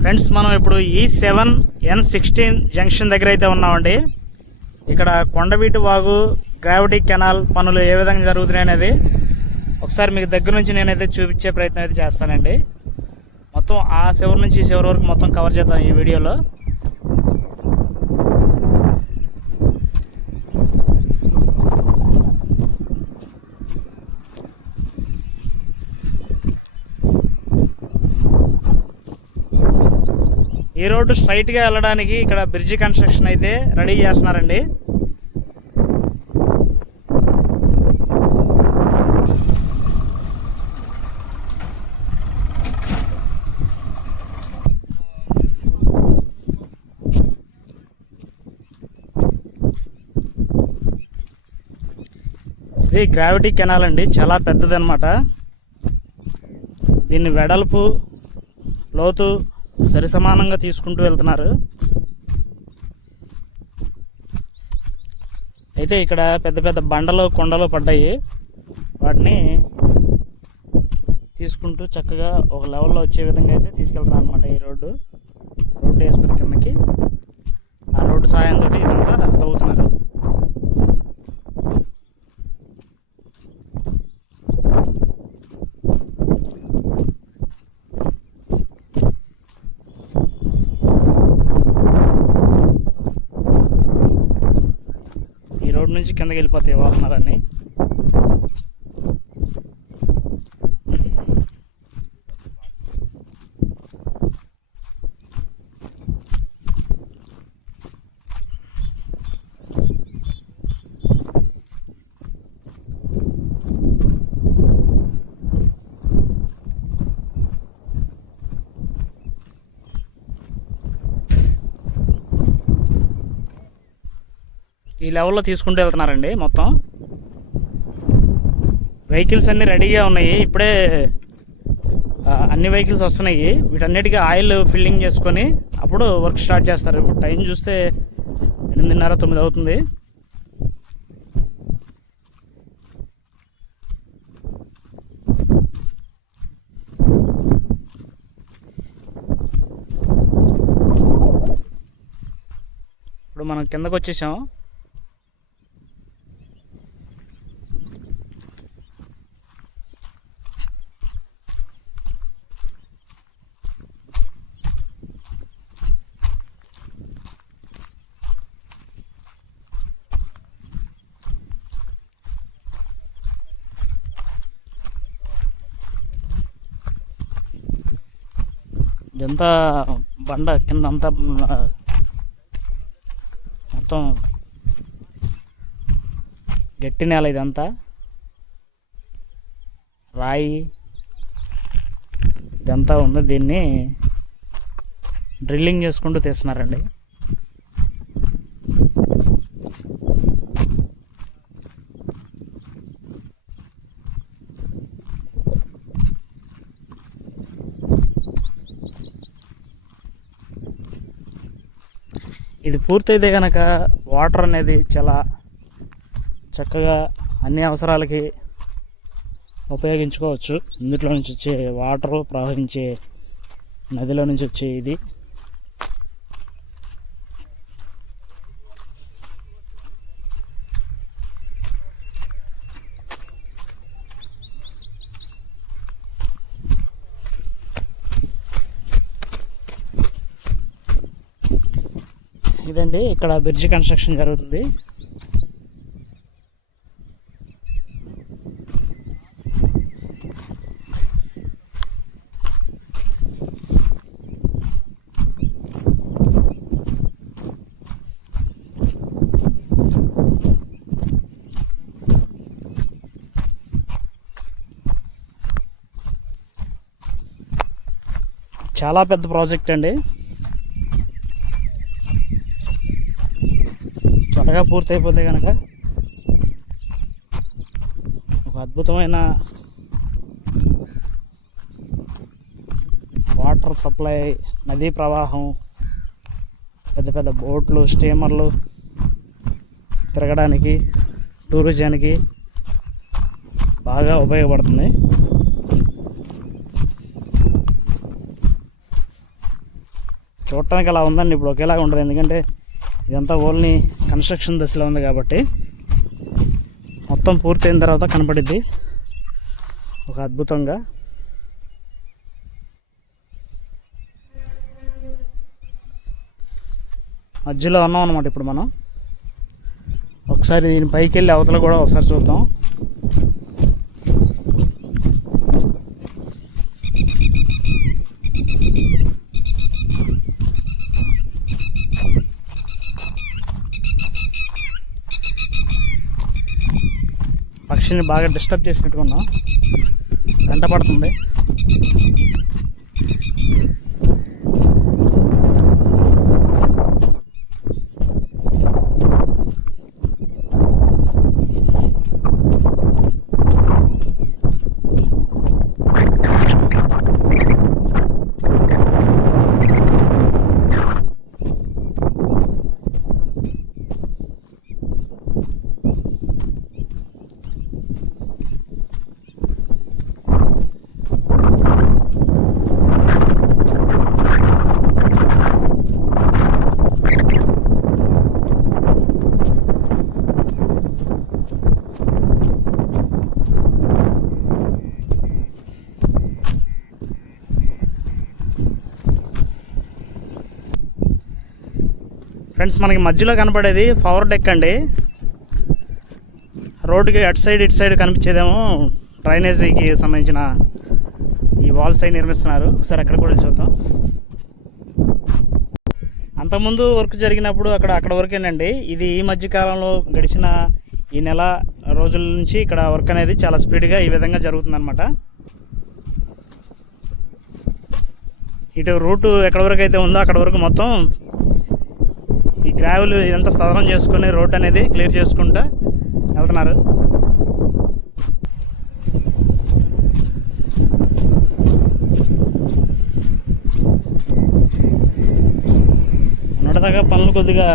Friends మనం ఇప్పుడు ఈ సెవెన్ ఎన్ సిక్స్టీన్ జంక్షన్ దగ్గర అయితే ఉన్నామండి. ఇక్కడ కొండవీటి వాగు గ్రావిటీ కెనాల్ పనులు ఏ విధంగా జరుగుతున్నాయి అనేది ఒకసారి మీకు దగ్గర నుంచి నేనైతే చూపించే ప్రయత్నం అయితే చేస్తానండి. మొత్తం ఆ చివరి నుంచి ఈ చివరి వరకు మొత్తం కవర్ చేద్దాం ఈ వీడియోలో. ఈ రోడ్డు స్ట్రైట్గా వెళ్ళడానికి ఇక్కడ బ్రిడ్జి కన్స్ట్రక్షన్ అయితే రెడీ చేస్తున్నారండి. ఇది గ్రావిటీ కెనాల్ అండి చాలా పెద్దది అనమాట దీన్ని వెడల్పు లోతు సరిసమానంగా తీసుకుంటూ వెళ్తున్నారు. అయితే ఇక్కడ పెద్ద పెద్ద బండలు కొండలు పడ్డాయి. వాటిని తీసుకుంటూ చక్కగా ఒక లెవెల్లో వచ్చే విధంగా అయితే తీసుకెళ్తున్నారు అనమాట ఈ రోడ్డు. రోడ్డు వేసుకుని కిందకి ఆ రోడ్డు సాయంతో ఇదంతా తవ్వుతున్నారు ఈ రోడ్ నుంచి కిందకి వెళ్ళిపోతాయి వాహనాలన్నీ. ఈ లెవెల్లో తీసుకుంటూ వెళ్తున్నారండి మొత్తం. వెహికల్స్ అన్నీ రెడీగా ఉన్నాయి. ఇప్పుడే అన్ని వెహికల్స్ వస్తున్నాయి. వీటన్నిటికీ ఆయిల్ ఫిల్లింగ్ చేసుకొని అప్పుడు వర్క్ స్టార్ట్ చేస్తారు. ఇప్పుడు టైం చూస్తే ఎనిమిదిన్నర తొమ్మిది అవుతుంది. ఇప్పుడు మనం కిందకు వచ్చేసాం. ఇదంతా బండ కింద అంతా మొత్తం గట్టి నేల ఇదంతా. రాయి ఇదంతా ఉంది. దీన్ని డ్రిల్లింగ్ చేసుకుంటూ తీస్తున్నారండి ఇది పూర్తయితే కనుక వాటర్ అనేది చాలా చక్కగా అన్ని అవసరాలకి ఉపయోగించుకోవచ్చు. ఇందులో నుంచి వచ్చే వాటర్ ప్రవహించే నదిలో నుంచి వచ్చే ఇది ఇదండి ఇక్కడ బ్రిడ్జ్ కన్స్ట్రక్షన్ జరుగుతుంది. చాలా పెద్ద ప్రాజెక్ట్ అండి. త్వరగా పూర్తయిపోతే కనుక ఒక అద్భుతమైన వాటర్ సప్లై నదీ ప్రవాహం పెద్ద పెద్ద బోట్లు స్టీమర్లు తిరగడానికి టూరిజానికి బాగా ఉపయోగపడుతుంది. చూడటానికి అలా ఉందండి ఇప్పుడు ఒకేలాగా ఉండదు. ఎందుకంటే ఇదంతా ఓన్లీ కన్స్ట్రక్షన్ దశలో ఉంది కాబట్టి మొత్తం పూర్తయిన తర్వాత కనపడిద్ది ఒక అద్భుతంగా. మధ్యలో ఉన్నాం అనమాట ఇప్పుడు మనం. ఒకసారి దీని పైకి వెళ్ళి అవతల కూడా ఒకసారి చూద్దాం. పక్షిని బాగా డిస్టర్బ్ చేసినట్టుకున్నాం ఎంత పడుతుంది. ఫ్రెండ్స్ మనకి మధ్యలో కనపడేది పవర్ డెక్ అండి. రోడ్డుకి అటు సైడ్ ఇటు సైడ్ కనిపించేదేమో డ్రైనేజీకి సంబంధించిన ఈ వాల్స్ అయి నిర్మిస్తున్నారు. ఒకసారి అక్కడ కూడా చూద్దాం. అంతకుముందు వర్క్ జరిగినప్పుడు అక్కడ అక్కడ వరకేనండి ఇది ఈ మధ్య కాలంలో గడిచిన ఈ నెల రోజుల నుంచి ఇక్కడ వర్క్ అనేది చాలా స్పీడ్గా ఈ విధంగా జరుగుతుందన్నమాట. ఇటు రూటు ఎక్కడ వరకు అయితే ఉందో అక్కడ వరకు మొత్తం ఈ గ్రావెల్ ఇదంతా సదనం చేసుకుని రోడ్ అనేది క్లియర్ చేసుకుంటూ వెళ్తున్నారు. ఉన్నదాకా పనులు కొద్దిగా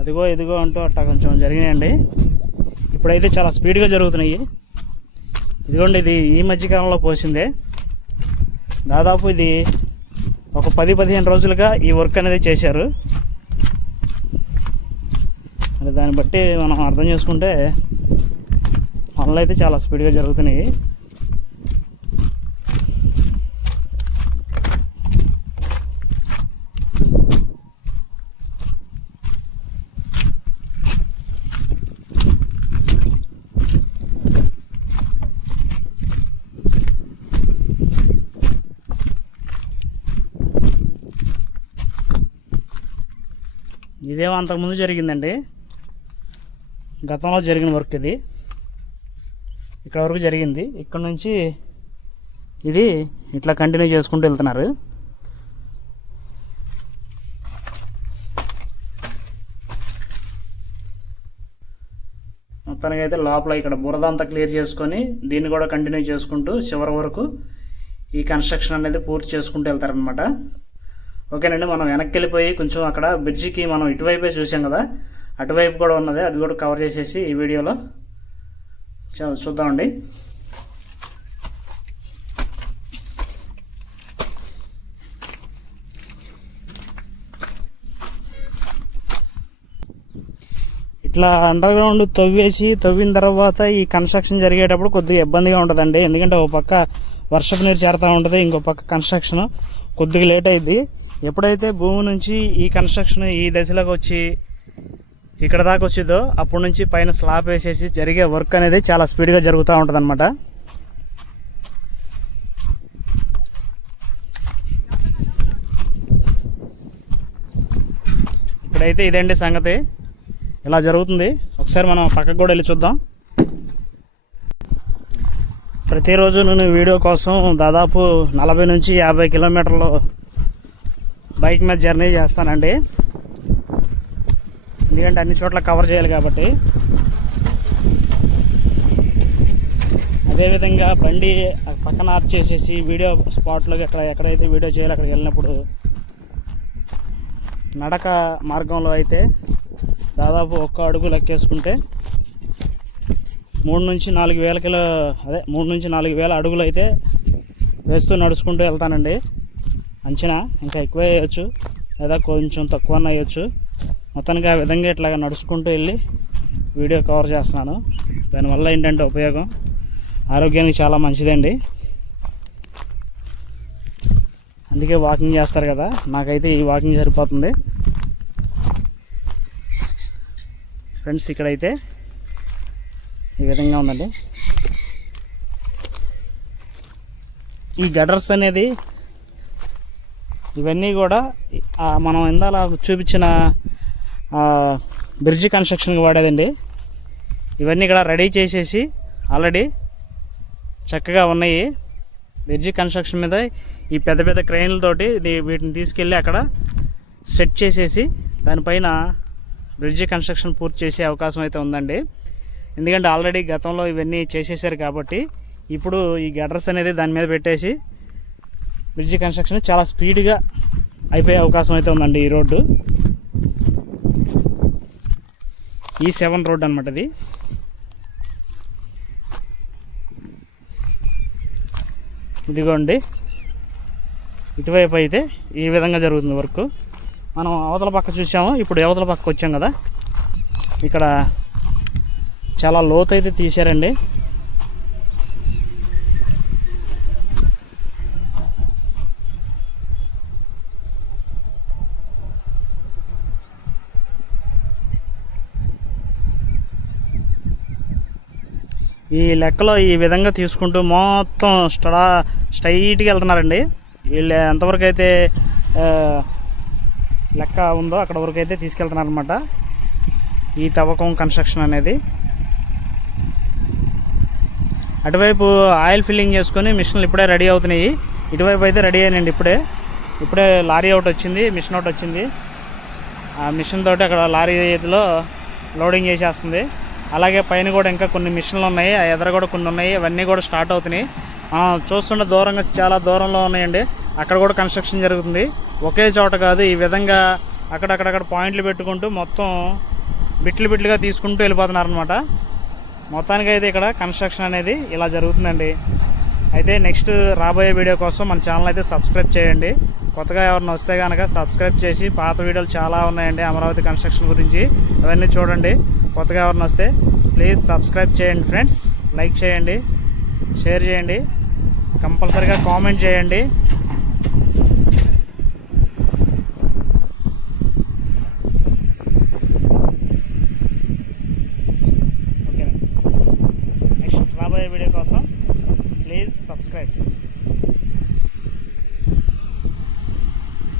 అదిగో ఇదిగో అంటూ అట్టా కొంచెం జరిగినాయండి. ఇప్పుడైతే చాలా స్పీడ్గా జరుగుతున్నాయి. ఇదిగోండి ఇది ఈ మధ్యకాలంలో పోసిందే. దాదాపు ఇది ఒక పది పదిహేను రోజులుగా ఈ వర్క్ అనేది చేశారు. మరి దాన్ని బట్టి మనం అర్థం చేసుకుంటే పనులు అయితే చాలా స్పీడ్గా జరుగుతున్నాయి. ఇదేమో అంతకుముందు జరిగిందండి. గతంలో జరిగిన వర్క్ ఇది. ఇక్కడ వరకు జరిగింది. ఇక్కడ నుంచి ఇది ఇట్లా కంటిన్యూ చేసుకుంటూ వెళ్తున్నారు. మొత్తానికి అయితే లోపల ఇక్కడ బురద అంతా క్లియర్ చేసుకొని దీన్ని కూడా కంటిన్యూ చేసుకుంటూ చివరి వరకు ఈ కన్స్ట్రక్షన్ అనేది పూర్తి చేసుకుంటూ వెళ్తారనమాట ఓకేనండి మనం వెనక్కి వెళ్ళిపోయి కొంచెం అక్కడ బ్రిడ్జికి మనం ఇటువైపే చూసాం కదా అటువైపు కూడా ఉన్నది అది కూడా కవర్ చేసేసి ఈ వీడియోలో చూ- చూద్దామండి. ఇట్లా అండర్ గ్రౌండ్ తవ్వేసి తవ్విన తర్వాత ఈ కన్స్ట్రక్షన్ జరిగేటప్పుడు కొద్దిగా ఇబ్బందిగా ఉంటుందండి. ఎందుకంటే ఒక పక్క వర్షపు నీరు చేరుతూ ఉంటుంది ఇంకో పక్క కన్స్ట్రక్షన్ కొద్దిగా లేట్ అయింది ఎప్పుడైతే భూమి నుంచి ఈ కన్స్ట్రక్షన్ ఈ దశలోకి వచ్చి ఇక్కడ దాకా వచ్చిందో అప్పటి నుంచి పైన స్లాబ్ వేసేసి జరిగే వర్క్ అనేది చాలా స్పీడ్గా జరుగుతూ ఉంటుంది అనమాట ఇప్పుడైతే ఇదండి సంగతి. ఇలా జరుగుతుంది. ఒకసారి మనం పక్కకు కూడా వెళ్ళి చూద్దాం. ప్రతిరోజు నేను వీడియో కోసం దాదాపు నలభై నుంచి యాభై కిలోమీటర్లు బైక్ మీద జర్నీ చేస్తానండి. ఎందుకంటే అన్ని చోట్ల కవర్ చేయాలి కాబట్టి. అదేవిధంగా బండి పక్కన ఆఫ్ చేసేసి వీడియో స్పాట్లో ఎక్కడ ఎక్కడైతే వీడియో చేయాలి అక్కడికి వెళ్ళినప్పుడు నడక మార్గంలో అయితే దాదాపు ఒక్క అడుగు లెక్కేసుకుంటే మూడు నుంచి నాలుగు వేల కిలో అదే మూడు నుంచి నాలుగు వేల అడుగులు అయితే వేస్తూ నడుచుకుంటూ వెళ్తానండి. అంచనా ఇంకా ఎక్కువ వేయచ్చు లేదా కొంచెం తక్కువ వేయచ్చు. మొత్తానికి ఆ విధంగా ఇట్లాగా నడుచుకుంటూ వెళ్ళి వీడియో కవర్ చేస్తున్నాను. దానివల్ల ఏంటంటే ఉపయోగం? ఆరోగ్యానికి చాలా మంచిదండి. అందుకే వాకింగ్ చేస్తారు కదా నాకైతే ఈ వాకింగ్ సరిపోతుంది. ఫ్రెండ్స్ ఇక్కడైతే ఈ విధంగా ఉందండి. ఈ గడర్స్ అనేది ఇవన్నీ కూడా మనం ఇందాల చూపించిన బ్రిడ్జి బ్రిడ్జ్ కన్స్ట్రక్షన్కి వాడేదండి. ఇవన్నీ ఇక్కడ రెడీ చేసేసి ఆల్రెడీ చక్కగా ఉన్నాయి. బ్రిడ్జి కన్స్ట్రక్షన్ మీద ఈ పెద్ద పెద్ద క్రెయిన్లతోటి వీటిని తీసుకెళ్ళి అక్కడ సెట్ చేసేసి దానిపైన బ్రిడ్జి కన్స్ట్రక్షన్ పూర్తి చేసే అవకాశం అయితే ఉందండి. ఎందుకంటే ఆల్రెడీ గతంలో ఇవన్నీ చేసేసారు కాబట్టి ఇప్పుడు ఈ గడ్రస్ అనేది దాని మీద పెట్టేసి బ్రిడ్జి కన్స్ట్రక్షన్ చాలా స్పీడ్గా అయిపోయే అవకాశం అయితే ఉందండి ఈ రోడ్డు. ఈ సెవెన్ రోడ్ అనమాట ఇది. ఇదిగోండి. ఇటువైపు అయితే ఈ విధంగా జరుగుతుంది వర్క్. మనం అవతల పక్క చూసాము ఇప్పుడు అవతల పక్క వచ్చాం కదా. ఇక్కడ చాలా లోతు అయితే తీశారండి. ఈ లెక్కలో ఈ విధంగా తీసుకుంటూ మొత్తం స్టడా స్ట్రైట్గా వెళ్తున్నారండి. వీళ్ళు ఎంతవరకు అయితే లెక్క ఉందో అక్కడ వరకు అయితే తీసుకెళ్తున్నారు అనమాట ఈ తవ్వకం కన్స్ట్రక్షన్ అనేది. అటువైపు ఆయిల్ ఫిల్లింగ్ చేసుకొని మిషన్లు ఇప్పుడే రెడీ అవుతున్నాయి. ఇటువైపు అయితే రెడీ అయినండి ఇప్పుడే. ఇప్పుడే లారీ ఒకటి వచ్చింది మిషన్ ఒకటి వచ్చింది. ఆ మిషన్ తోటి అక్కడ లారీ ఇదిలో లోడింగ్ చేసేస్తుంది. అలాగే పైన కూడా ఇంకా కొన్ని మిషన్లు ఉన్నాయి ఆ ఎదర కూడా కొన్ని ఉన్నాయి అవన్నీ కూడా స్టార్ట్ అవుతున్నాయి. చూస్తున్న చూస్తుంటే దూరంగా చాలా దూరంలో ఉన్నాయండి. అక్కడ కూడా కన్స్ట్రక్షన్ జరుగుతుంది. ఒకే చోట కాదు ఈ విధంగా అక్కడక్కడక్కడ పాయింట్లు పెట్టుకుంటూ మొత్తం బిట్లు బిట్లుగా తీసుకుంటూ వెళ్ళిపోతున్నారు అనమాట మొత్తానికి అయితే ఇక్కడ కన్స్ట్రక్షన్ అనేది ఇలా జరుగుతుందండి. అయితే నెక్స్ట్ రాబోయే వీడియో కోసం మన ఛానల్ అయితే సబ్స్క్రైబ్ చేయండి. కొత్తగా ఎవరైనా వస్తే కనుక సబ్స్క్రైబ్ చేసి పాత వీడియోలు చాలా ఉన్నాయండి అమరావతి కన్స్ట్రక్షన్ గురించి. అవన్నీ చూడండి. కొత్తగా ఎవరైనా వస్తే ప్లీజ్ సబ్స్క్రైబ్ చేయండి ఫ్రెండ్స్. లైక్ చేయండి. షేర్ చేయండి. కంపల్సరీగా కామెంట్ చేయండి.